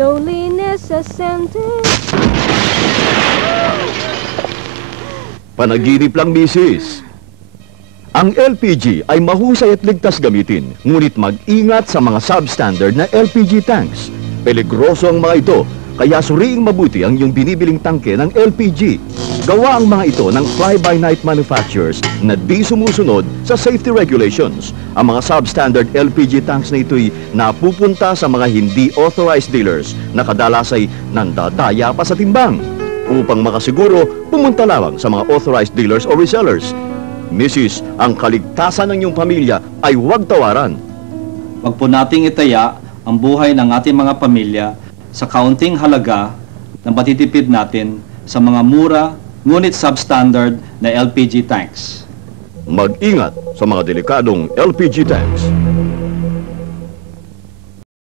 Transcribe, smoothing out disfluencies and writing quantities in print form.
Loneliness ascended. Panaginip lang, misis. Ang LPG ay mahusay at ligtas gamitin, ngunit mag-ingat sa mga substandard na LPG tanks. Peligroso ang mga ito, kaya suriing mabuti ang iyong binibiling tangke ng LPG. Gawa ang mga ito ng fly-by-night manufacturers na di sumusunod sa safety regulations. Ang mga substandard LPG tanks na ito'y napupunta sa mga hindi authorized dealers na kadalas ay nandadaya pa sa timbang. Upang makasiguro, pumunta lamang sa mga authorized dealers o resellers. Mrs., ang kaligtasan ng iyong pamilya ay huwag tawaran. Wag po nating itaya ang buhay ng ating mga pamilya sa kaunting halaga na matitipid natin sa mga mura ngunit substandard na LPG tanks. Mag-ingat sa mga delikadong LPG tanks.